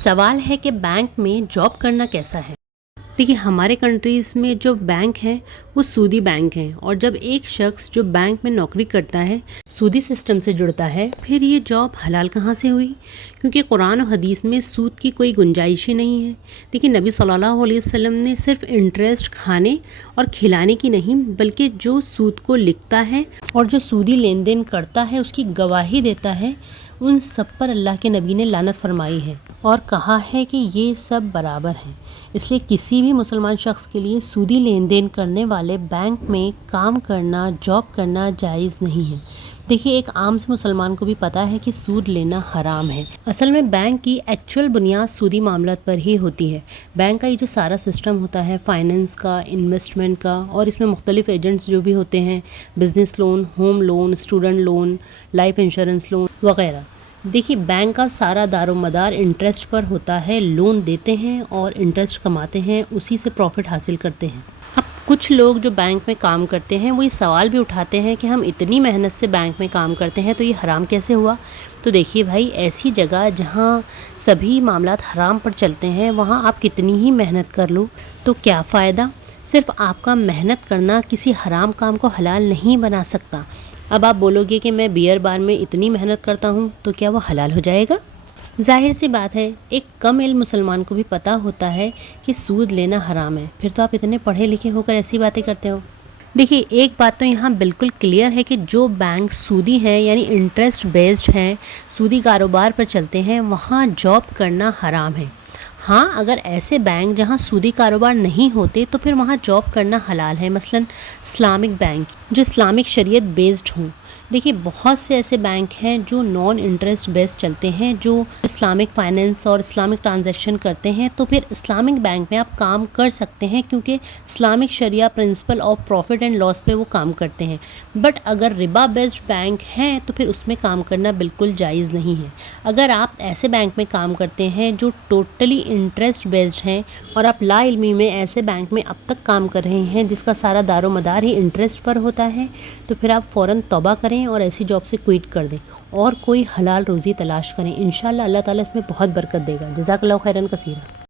सवाल है कि बैंक में जॉब करना कैसा है। देखिए, हमारे कंट्रीज़ में जो बैंक हैं वो सूदी बैंक हैं, और जब एक शख्स जो बैंक में नौकरी करता है सूदी सिस्टम से जुड़ता है, फिर ये जॉब हलाल कहाँ से हुई? क्योंकि कुरान और हदीस में सूद की कोई गुंजाइश ही नहीं है। देखिए, नबी सल्लल्लाहु अलैहि वसल्लम ने सिर्फ इंटरेस्ट खाने और खिलाने की नहीं, बल्कि जो सूद को लिखता है और जो सूदी लेन देन करता है उसकी गवाही देता है, उन सब पर अल्लाह के नबी ने लानत फरमाई है और कहा है कि ये सब बराबर हैं। इसलिए किसी भी मुसलमान शख्स के लिए सूदी लेन देन करने वाले बैंक में काम करना, जॉब करना जायज़ नहीं है। देखिए, एक आम से मुसलमान को भी पता है कि सूद लेना हराम है। असल में बैंक की एक्चुअल बुनियाद सूदी मामलात पर ही होती है। बैंक का ये जो सारा सिस्टम होता है फाइनेंस का, इन्वेस्टमेंट का, और इसमें मुख्तलिफ एजेंट्स जो भी होते हैं, business loan, home loan, student loan, life insurance loan वगैरह। देखिए, बैंक का सारा दारोमदार इंटरेस्ट पर होता है। लोन देते हैं और इंटरेस्ट कमाते हैं, उसी से प्रॉफिट हासिल करते हैं। अब कुछ लोग जो बैंक में काम करते हैं वो ये सवाल भी उठाते हैं कि हम इतनी मेहनत से बैंक में काम करते हैं तो ये हराम कैसे हुआ। तो देखिए भाई, ऐसी जगह जहाँ सभी मामलात हराम पर चलते हैं वहाँ आप कितनी ही मेहनत कर लो तो क्या फ़ायदा। सिर्फ आपका मेहनत करना किसी हराम काम को हलाल नहीं बना सकता। अब आप बोलोगे कि मैं बियर बार में इतनी मेहनत करता हूँ तो क्या वो हलाल हो जाएगा? जाहिर सी बात है, एक कम इल्म मुसलमान को भी पता होता है कि सूद लेना हराम है, फिर तो आप इतने पढ़े लिखे होकर ऐसी बातें करते हो। देखिए, एक बात तो यहाँ बिल्कुल क्लियर है कि जो बैंक सूदी हैं यानी इंटरेस्ट बेस्ड हैं, सूदी कारोबार पर चलते हैं, वहाँ जॉब करना हराम है। हाँ, अगर ऐसे बैंक जहाँ सूदी कारोबार नहीं होते तो फिर वहाँ जॉब करना हलाल है, मसलन इस्लामिक बैंक जो इस्लामिक शरीयत बेस्ड हों। देखिए, बहुत से ऐसे बैंक हैं जो नॉन इंटरेस्ट बेस्ड चलते हैं, जो इस्लामिक फाइनेंस और इस्लामिक ट्रांजैक्शन करते हैं, तो फिर इस्लामिक बैंक में आप काम कर सकते हैं क्योंकि Islamic sharia principle of profit and loss पे वो काम करते हैं। बट अगर रिबा बेस्ड बैंक हैं तो फिर उसमें काम करना बिल्कुल जायज़ नहीं है। अगर आप ऐसे बैंक में काम करते हैं जो टोटली इंटरेस्ट बेस्ड हैं और आप ला इल्मी में ऐसे बैंक में अब तक काम कर रहे हैं जिसका सारा दारोमदार ही इंटरेस्ट पर होता है, तो फिर आप फ़ौरन तौबा करें और ऐसी जॉब से क्विट कर दें और कोई हलाल रोज़ी तलाश करें। इंशाल्लाह अल्लाह ताला इसमें बहुत बरकत देगा। जज़ाकल्लाहु खैरन कसीरा।